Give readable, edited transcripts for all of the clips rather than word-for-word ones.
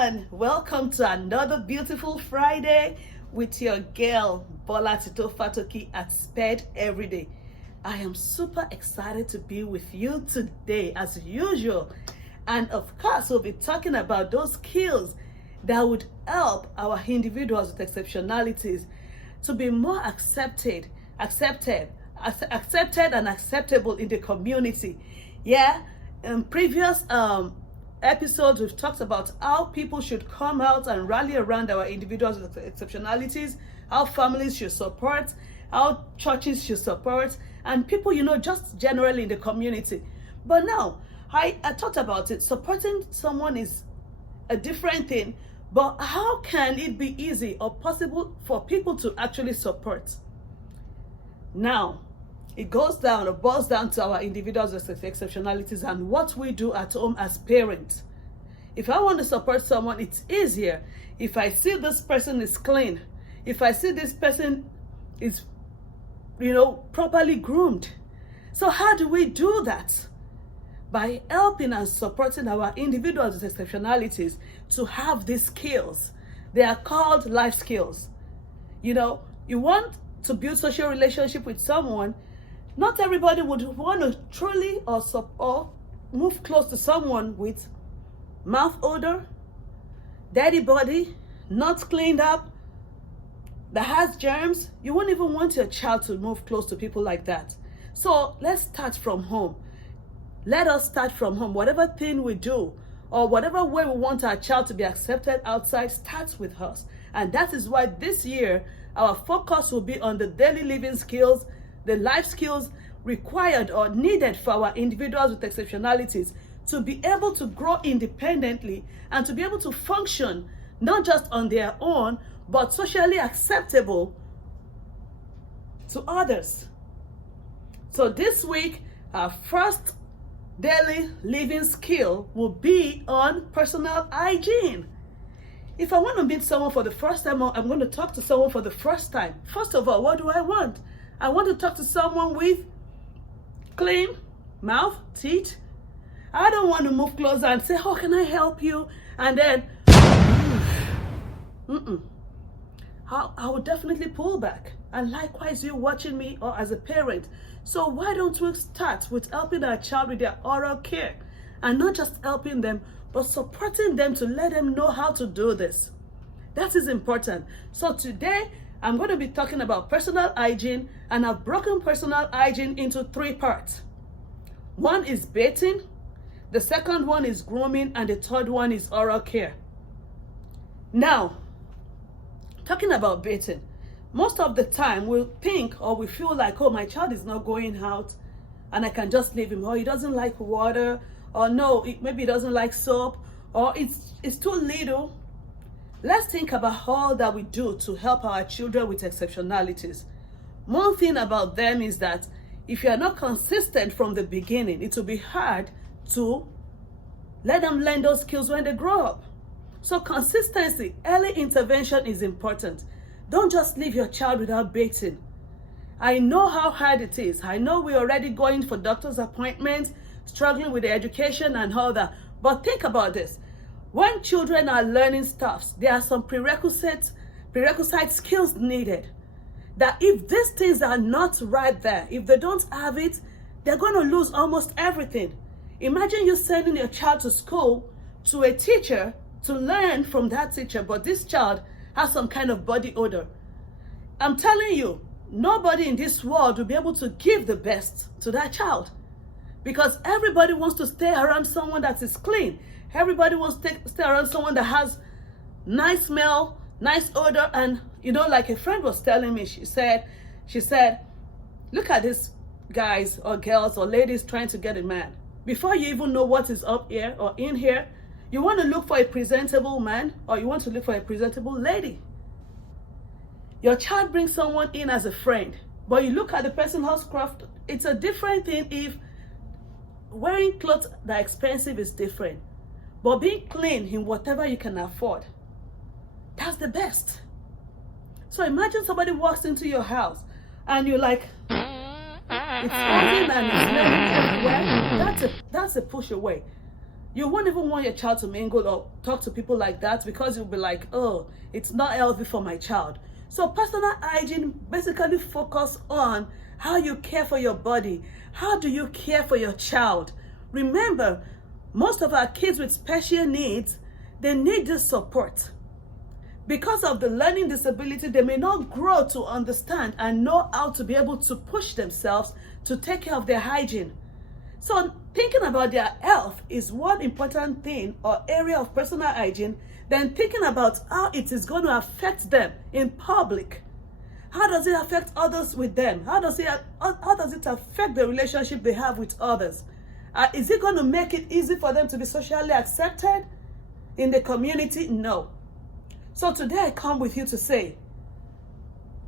everyone, welcome to another beautiful Friday with your girl Bola Tito Fatoki at Sped Everyday. I am super excited to be with you today as usual, and of course we'll be talking about those skills that would help our individuals with exceptionalities to be more accepted and acceptable in the community. In previous episodes, we've talked about how people should come out and rally around our individuals with exceptionalities, how families should support, how churches should support, and people, just generally in the community. But now, I talked about it. Supporting someone is a different thing, but how can it be easy or possible for people to actually support? Now, it boils down to our individuals with exceptionalities and what we do at home as parents. If I want to support someone, it's easier if I see this person is clean, if I see this person is, properly groomed. So how do we do that? By helping and supporting our individuals with exceptionalities to have these skills. They are called life skills. You want to build social relationship with someone. Not everybody would want to truly or move close to someone with mouth odor, dirty body, not cleaned up, that has germs. You wouldn't even want your child to move close to people like that. So let's start from home. Let us start from home. Whatever thing we do or whatever way we want our child to be accepted outside starts with us. And that is why this year our focus will be on the daily living skills, the life skills required or needed for our individuals with exceptionalities to be able to grow independently and to be able to function not just on their own, but socially acceptable to others. So this week, our first daily living skill will be on personal hygiene. If I want to meet someone for the first time, or I'm going to talk to someone for the first time, first of all, what do I want? I want to talk to someone with clean mouth, teeth. I don't want to move closer and say, "Oh, can I help you?" And then, I would definitely pull back. And likewise, you watching me or as a parent. So why don't we start with helping our child with their oral care, and not just helping them, but supporting them to let them know how to do this. That is important. So today, I'm going to be talking about personal hygiene, and I've broken personal hygiene into 3 parts. One is bathing, the second one is grooming, and the third one is oral care. Now, talking about bathing, most of the time we'll think or we feel like, oh, my child is not going out and I can just leave him, or he doesn't like water, or no, maybe he doesn't like soap, or it's too little. Let's think about all that we do to help our children with exceptionalities. One thing about them is that if you are not consistent from the beginning, it will be hard to let them learn those skills when they grow up. So consistency, early intervention is important. Don't just leave your child without bathing. I know how hard it is. I know we're already going for doctor's appointments, struggling with the education and all that. But think about this. When children are learning stuff, there are some prerequisite skills needed. That if these things are not right there, if they don't have it, they're going to lose almost everything. Imagine you sending your child to school to a teacher to learn from that teacher, but this child has some kind of body odor. I'm telling you, nobody in this world will be able to give the best to that child, because everybody wants to stay around someone that is clean. Everybody wants to stay around someone that has nice smell, nice odor. And like a friend was telling me, she said, look at these guys or girls or ladies trying to get a man. Before you even know what is up here or in here, you want to look for a presentable man, or you want to look for a presentable lady. Your child brings someone in as a friend, but you look at the person housecraft. It's a different thing if wearing clothes that are expensive is different. But being clean in whatever you can afford, that's the best. So imagine somebody walks into your house and you're like, it's open and it's smelling everywhere. That's a push away. You won't even want your child to mingle or talk to people like that, because you'll be like, oh, it's not healthy for my child. So personal hygiene basically focus on how you care for your body. How do you care for your child? Remember, most of our kids with special needs, they need this support. Because of the learning disability, they may not grow to understand and know how to be able to push themselves to take care of their hygiene. So thinking about their health is one important thing or area of personal hygiene. Then thinking about how it is going to affect them in public. How does it affect others with them? How does it affect the relationship they have with others? Is it going to make it easy for them to be socially accepted in the community? No. So today I come with you to say,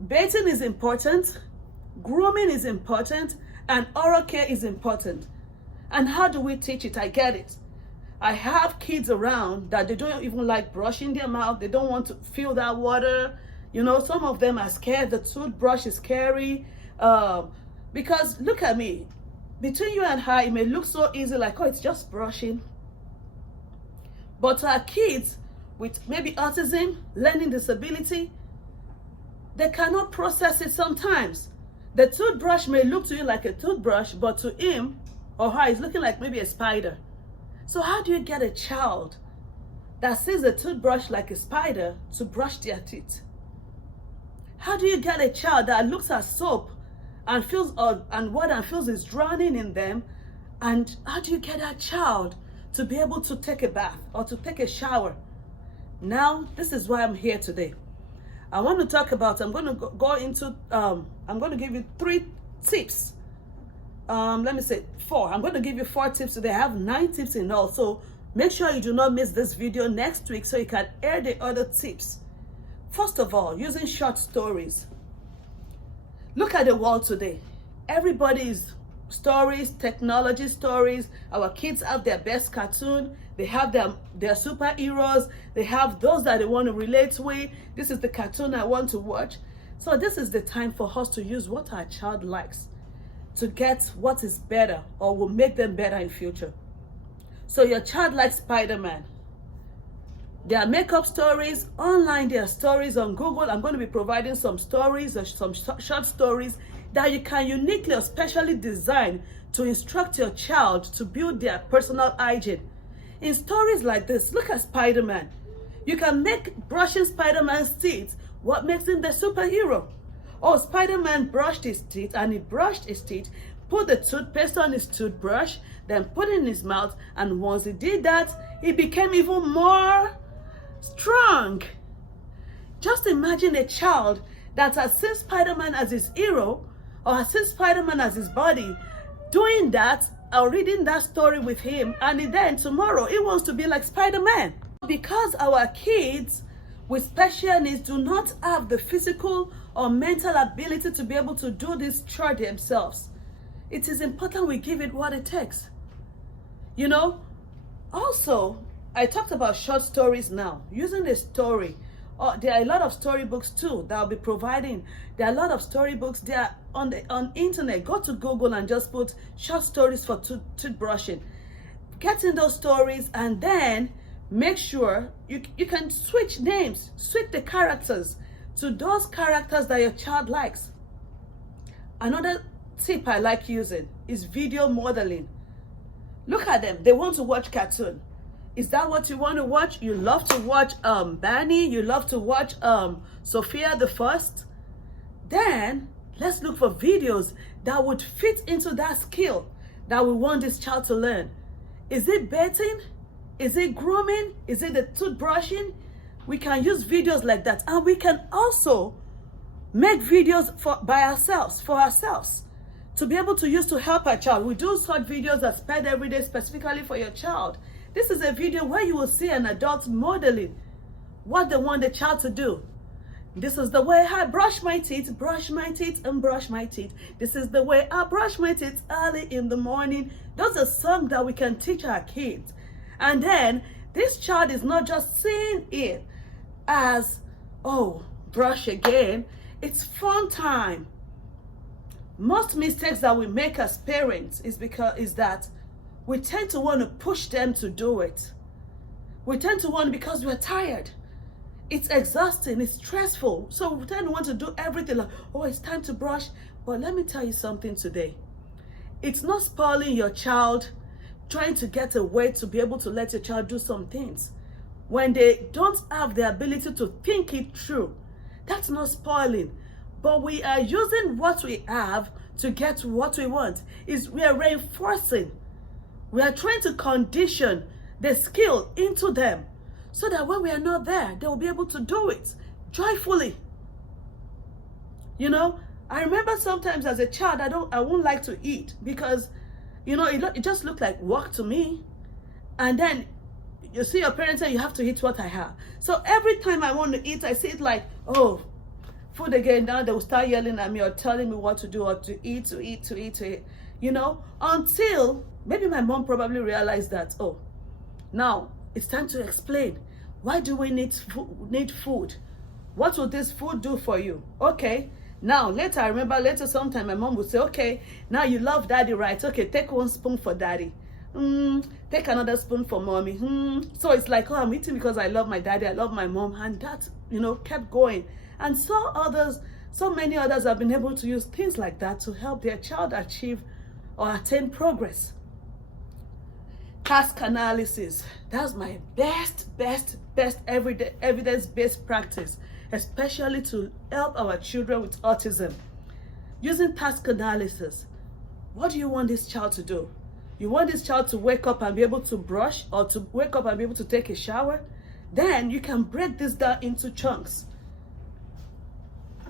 bathing is important, grooming is important, and oral care is important. And how do we teach it? I get it. I have kids around that they don't even like brushing their mouth. They don't want to feel that water. You know, some of them are scared. The toothbrush is scary. Because look at me. Between you and her, it may look so easy, like, oh, it's just brushing. But to our kids with maybe autism, learning disability, they cannot process it sometimes. The toothbrush may look to you like a toothbrush, but to him or her, it's looking like maybe a spider. So how do you get a child that sees a toothbrush like a spider to brush their teeth? How do you get a child that looks at soap and feels and feels is drowning in them? And how do you get that child to be able to take a bath or to take a shower? Now, this is why I'm here today. I want to talk about, I'm going to give you 3 tips. Let me say 4. I'm going to give you 4 tips today. I have 9 tips in all. So make sure you do not miss this video next week so you can hear the other tips. First of all, using short stories. Look at the world today. Everybody's stories, technology stories. Our kids have their best cartoon. They have their superheroes. They have those that they want to relate with. This is the cartoon I want to watch. So this is the time for us to use what our child likes to get what is better or will make them better in future. So your child likes Spider-Man. Their makeup stories, online their stories on Google. I'm going to be providing some stories or some short stories that you can uniquely or specially design to instruct your child to build their personal hygiene. In stories like this, look at Spider-Man. You can make brushing Spider-Man's teeth what makes him the superhero. Oh, Spider-Man brushed his teeth, and he brushed his teeth, put the toothpaste on his toothbrush, then put it in his mouth, and once he did that, he became even more strong. Just imagine a child that has seen Spider-Man as his hero, or has seen Spider-Man as his buddy, doing that or reading that story with him, and then tomorrow he wants to be like Spider-Man. Because our kids with special needs do not have the physical or mental ability to be able to do this chore themselves, it is important we give it what it takes. You know, also, I talked about short stories now. Using the story. There are a lot of storybooks too that I'll be providing. There are a lot of storybooks there on internet. Go to Google and just put short stories for toothbrushing. Get in those stories and then make sure you can switch names, switch the characters to those characters that your child likes. Another tip I like using is video modeling. Look at them. They want to watch cartoon. Is that what you want to watch? You love to watch Barney. You love to watch Sophia the First. Then let's look for videos that would fit into that skill that we want this child to learn. Is it bathing? Is it grooming? Is it the toothbrushing? We can use videos like that, and we can also make videos for ourselves to be able to use to help our child. We do short videos that spend every day specifically for your child. This is a video where you will see an adult modeling what they want the child to do. This is the way I brush my teeth, and brush my teeth. This is the way I brush my teeth early in the morning. Those are songs that we can teach our kids. And then this child is not just seeing it as, oh, brush again. It's fun time. Most mistakes that we make as parents is that we tend to want to push them to do it. We tend to want, because we're tired. It's exhausting, it's stressful. So we tend to want to do everything like, oh, it's time to brush. But let me tell you something today. It's not spoiling your child, trying to get a way to be able to let your child do some things. When they don't have the ability to think it through, that's not spoiling. But we are using what we have to get what we want. We are reinforcing. We are trying to condition the skill into them so that when we are not there, they will be able to do it joyfully. You know, I remember sometimes as a child, I wouldn't like to eat because, you know, it just looked like work to me. And then you see your parents say, you have to eat what I have. So every time I want to eat, I see it like, oh, food again. Now they will start yelling at me or telling me what to do or to eat. You know, until maybe my mom probably realized that, oh, now it's time to explain. Why do we need food? What will this food do for you? Okay. Now, I remember later sometime my mom would say, okay, now you love daddy, right? Okay, take one spoon for daddy. Take another spoon for mommy. So it's like, oh, I'm eating because I love my daddy, I love my mom. And that, you know, kept going. And so many others have been able to use things like that to help their child achieve or attain progress. Task analysis. That's my best everyday evidence-based practice, especially to help our children with autism. Using task analysis. What do you want this child to do? You want this child to wake up and be able to brush, or to wake up and be able to take a shower? Then you can break this down into chunks.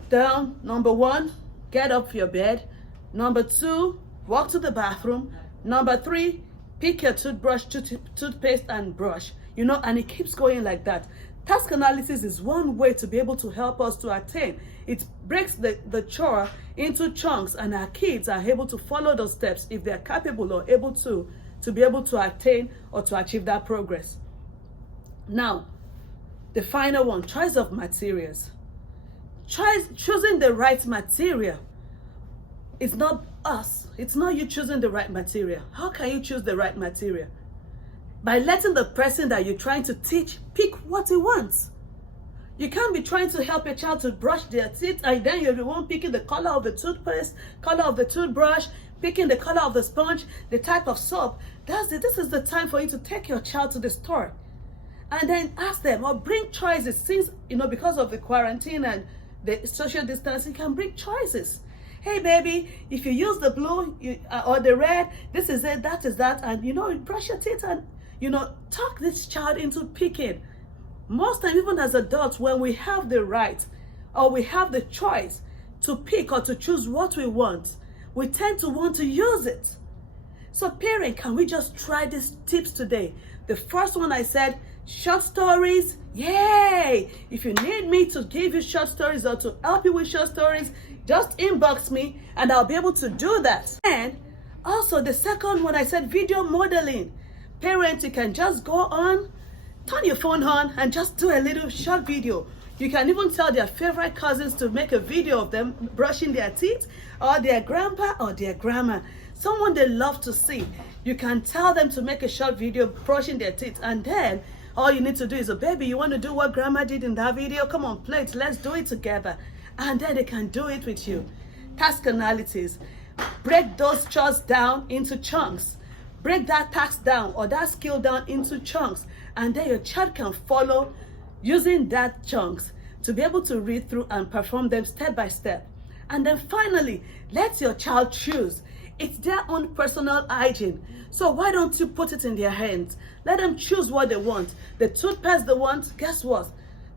Down, number 1, get up your bed. Number 2, walk to the bathroom. Number 3, pick your toothbrush, toothpaste and brush. You know, and it keeps going like that. Task analysis is one way to be able to help us to attain. It breaks the chore into chunks, and our kids are able to follow those steps if they're capable or able to be able to attain or to achieve that progress. Now, the final one, choice of materials. Choosing the right material. It's not us. It's not you choosing the right material. How can you choose the right material? By letting the person that you're trying to teach pick what he wants. You can't be trying to help a child to brush their teeth and then you're the one picking the color of the toothpaste, color of the toothbrush, picking the color of the sponge, the type of soap. This is the time for you to take your child to the store and then ask them, or bring choices. Since, you know, because of the quarantine and the social distancing, can bring choices. Hey baby, if you use the blue or the red, this is it, that is that, and you know, brush your teeth and, you know, talk this child into picking. Most times, even as adults, when we have the right or we have the choice to pick or to choose what we want, we tend to want to use it. So parent, can we just try these tips today? The first one I said, short stories. Yay! If you need me to give you short stories or to help you with short stories, just inbox me and I'll be able to do that. And also the second one I said, video modeling. Parents, you can just go on, turn your phone on and just do a little short video. You can even tell their favorite cousins to make a video of them brushing their teeth, or their grandpa or their grandma, someone they love to see. You can tell them to make a short video brushing their teeth, and then all you need to do is, oh baby, you want to do what grandma did in that video? Come on, play it, let's do it together. And then they can do it with you. Task analysis. Break those chores down into chunks. Break that task down or that skill down into chunks, and then your child can follow using that chunks to be able to read through and perform them step by step. And then finally, let your child choose. It's their own personal hygiene. So why don't you put it in their hands? Let them choose what they want. The toothpaste they want, guess what?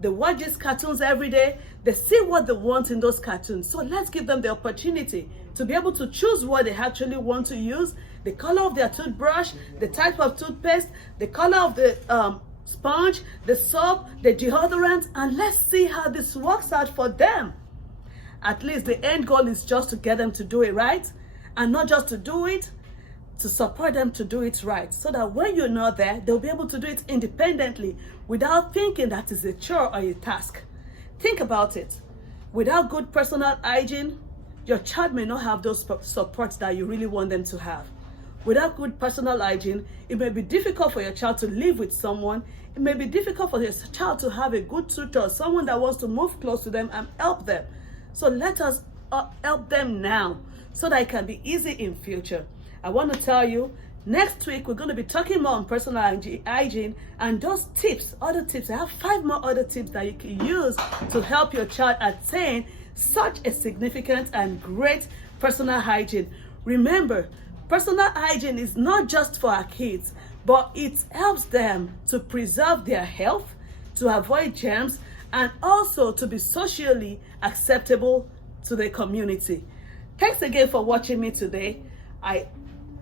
They watch these cartoons every day. They see what they want in those cartoons. So let's give them the opportunity to be able to choose what they actually want to use, the color of their toothbrush, the type of toothpaste, the color of the sponge, the soap, the deodorant, and let's see how this works out for them. At least the end goal is just to get them to do it right, and not just to do it, to support them to do it right, so that when you're not there, they'll be able to do it independently without thinking that is a chore or a task. Think about it. Without good personal hygiene, your child may not have those supports that you really want them to have. Without good personal hygiene, it may be difficult for your child to live with someone. It may be difficult for your child to have a good tutor, someone that wants to move close to them and help them. So let us help them now so that it can be easy in future. I want to tell you, next week we're going to be talking more on personal hygiene and those tips, other tips. I have 5 more other tips that you can use to help your child attain such a significant and great personal hygiene. Remember, personal hygiene is not just for our kids, but it helps them to preserve their health, to avoid germs, and also to be socially acceptable to the community. Thanks again for watching me today. I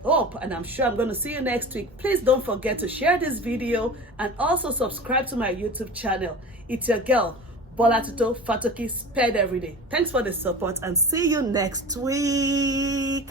hope, and I'm sure I'm going to see you next week. Please don't forget to share this video and also subscribe to my YouTube channel. It's your girl, Bolatito Fatoki, Spared Every Day. Thanks for the support and see you next week.